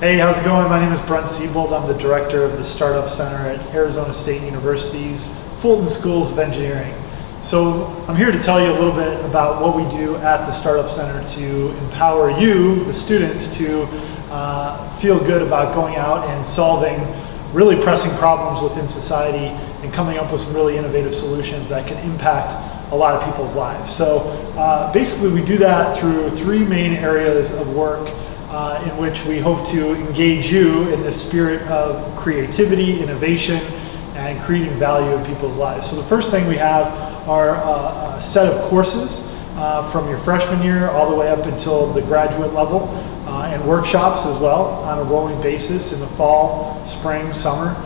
Hey, how's it going? My name is Brent Siebold. I'm the director of the Startup Center at Arizona State University's Fulton Schools of Engineering. So I'm here to tell you a little bit about what we do at the Startup Center to empower you, the students, to feel good about going out and solving really pressing problems within society and coming up with some really innovative solutions that can impact a lot of people's lives. So basically we do that through three main areas of work in which we hope to engage you in the spirit of creativity, innovation, and creating value in people's lives. So the first thing we have are a set of courses from your freshman year all the way up until the graduate level, and workshops as well on a rolling basis in the fall, spring, summer.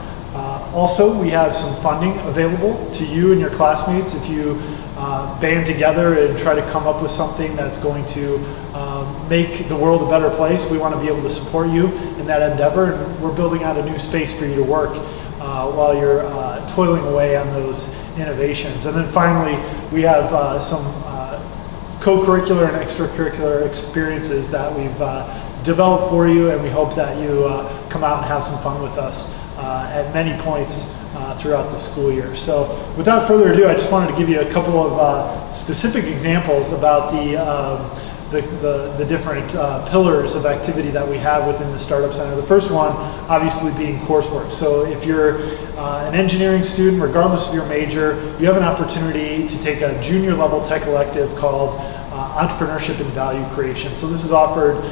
Also, we have some funding available to you and your classmates if you band together and try to come up with something that's going to make the world a better place. We want to be able to support you in that endeavor, and we're building out a new space for you to work while you're toiling away on those innovations. And then finally, we have some co-curricular and extracurricular experiences that we've developed for you, and we hope that you come out and have some fun with us at many points throughout the school year. So without further ado, I just wanted to give you a couple of specific examples about the different pillars of activity that we have within the Startup Center. The first one obviously being coursework. So if you're an engineering student, regardless of your major, you have an opportunity to take a junior level tech elective called Entrepreneurship and Value Creation. So this is offered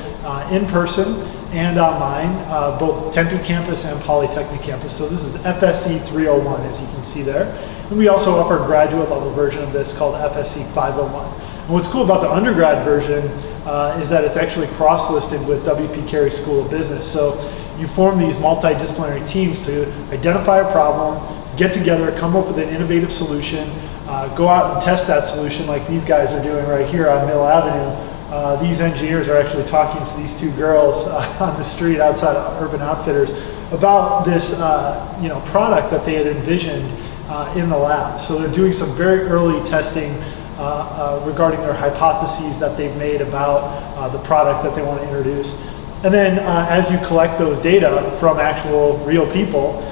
in person and online, both Tempe campus and Polytechnic campus. So this is FSC 301, as you can see there. And we also offer a graduate level version of this called FSC 501. And what's cool about the undergrad version is that it's actually cross-listed with WP Carey School of Business. So you form these multidisciplinary teams to identify a problem, get together, come up with an innovative solution, go out and test that solution like these guys are doing right here on Mill Avenue. These engineers are actually talking to these two girls on the street outside of Urban Outfitters about this product that they had envisioned in the lab. So they're doing some very early testing regarding their hypotheses that they've made about the product that they want to introduce. And then as you collect those data from actual real people,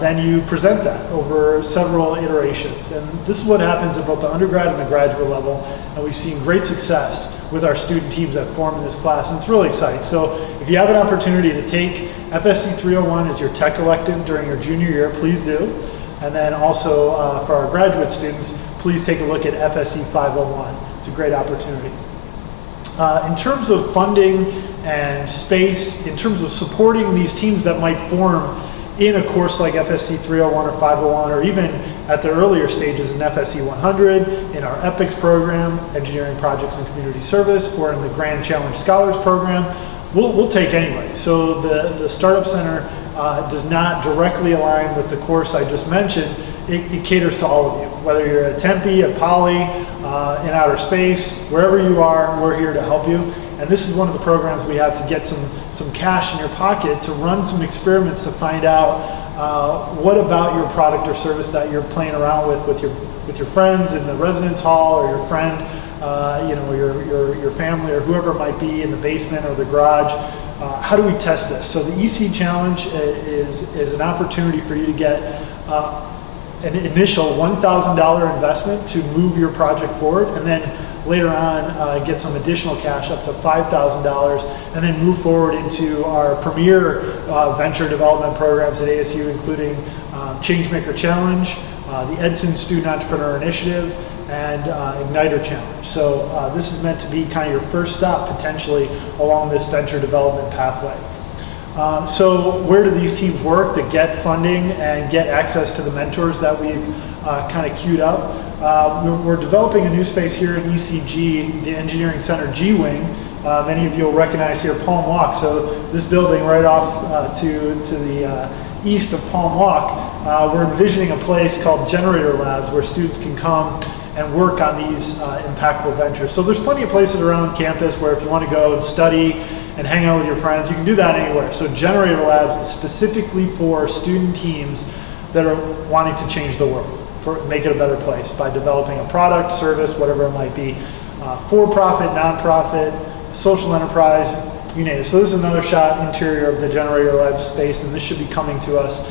then you present that over several iterations. And this is what happens at both the undergrad and the graduate level. And we've seen great success with our student teams that form in this class, and it's really exciting. So if you have an opportunity to take FSC 301 as your tech elective during your junior year, please do. And then also for our graduate students, please take a look at FSC 501. It's a great opportunity. In terms of funding and space, in terms of supporting these teams that might form in a course like FSC 301 or 501, or even at the earlier stages in FSC 100, in our EPICS program, Engineering Projects and Community Service, or in the Grand Challenge Scholars program, we'll take anybody. So the Startup Center does not directly align with the course I just mentioned. It caters to all of you. Whether you're at Tempe, at Poly, in outer space, wherever you are, we're here to help you. And this is one of the programs we have to get some cash in your pocket to run some experiments to find out what about your product or service that you're playing around with your friends in the residence hall, or your friend, your family, or whoever it might be in the basement or the garage. How do we test this? So the EC Challenge is an opportunity for you to get an initial $1,000 investment to move your project forward, and then later on get some additional cash up to $5,000, and then move forward into our premier venture development programs at ASU, including Changemaker Challenge, the Edson Student Entrepreneur Initiative, and Igniter Challenge. So this is meant to be kind of your first stop potentially along this venture development pathway. So where do these teams work that get funding and get access to the mentors that we've kind of queued up? We're developing a new space here at ECG, the Engineering Center G Wing. Many of you will recognize here Palm Walk. So this building right off to the east of Palm Walk, we're envisioning a place called Generator Labs where students can come and work on these impactful ventures. So there's plenty of places around campus where if you want to go and study and hang out with your friends, you can do that anywhere. So Generator Labs is specifically for student teams that are wanting to change the world, make it a better place by developing a product, service, whatever it might be, for-profit, non-profit, social enterprise, you name it. So this is another shot interior of the generator lab space, and this should be coming to us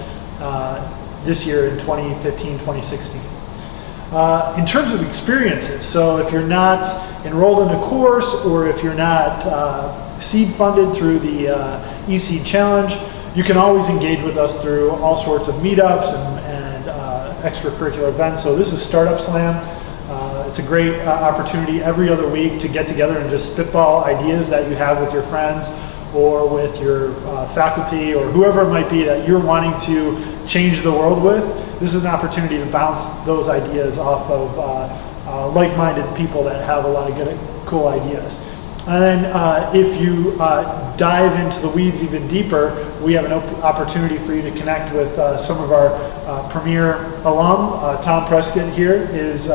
this year in 2015, 2016. In terms of experiences, so if you're not enrolled in a course, or if you're not seed funded through the eSeed Challenge, you can always engage with us through all sorts of meetups and extracurricular events. So this is Startup Slam. It's a great opportunity every other week to get together and just spitball ideas that you have with your friends or with your faculty or whoever it might be that you're wanting to change the world with. This is an opportunity to bounce those ideas off of like-minded people that have a lot of good, cool ideas. And then if you dive into the weeds even deeper, we have an opportunity for you to connect with some of our premier alum. Tom Prescott here is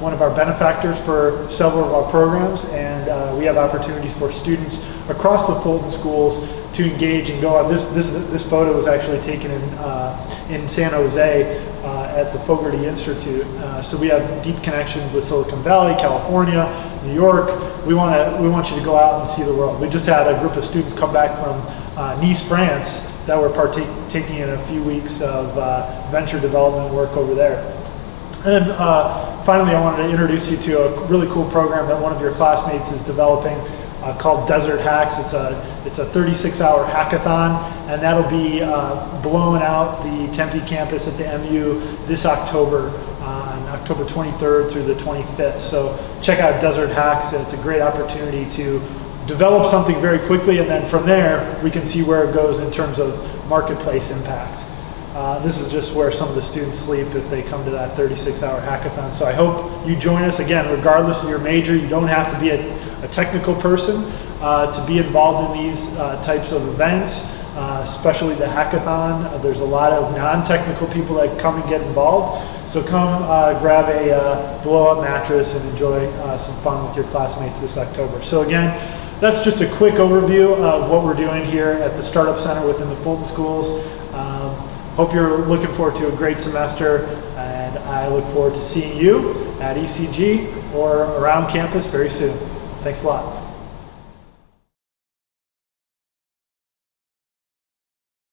one of our benefactors for several of our programs, and we have opportunities for students across the Fulton schools to engage and go on. This photo was actually taken in San Jose at the Fogarty Institute. So we have deep connections with Silicon Valley, California, New York. We want you to go out and see the world. We just had a group of students come back from Nice, France, that were partaking in a few weeks of venture development work over there. And then finally, I wanted to introduce you to a really cool program that one of your classmates is developing called Desert Hacks. It's a 36-hour hackathon, and that'll be blowing out the Tempe campus at the MU this October, on October 23rd through the 25th. So check out Desert Hacks. It's a great opportunity to develop something very quickly, and then from there we can see where it goes in terms of marketplace impact. This is just where some of the students sleep if they come to that 36-hour hackathon. So I hope you join us. Again, regardless of your major, you don't have to be a technical person to be involved in these types of events, especially the hackathon. There's a lot of non-technical people that come and get involved. So come grab a blow-up mattress and enjoy some fun with your classmates this October. So again, that's just a quick overview of what we're doing here at the Startup Center within the Fulton Schools. Hope you're looking forward to a great semester, and I look forward to seeing you at ECG or around campus very soon. Thanks a lot.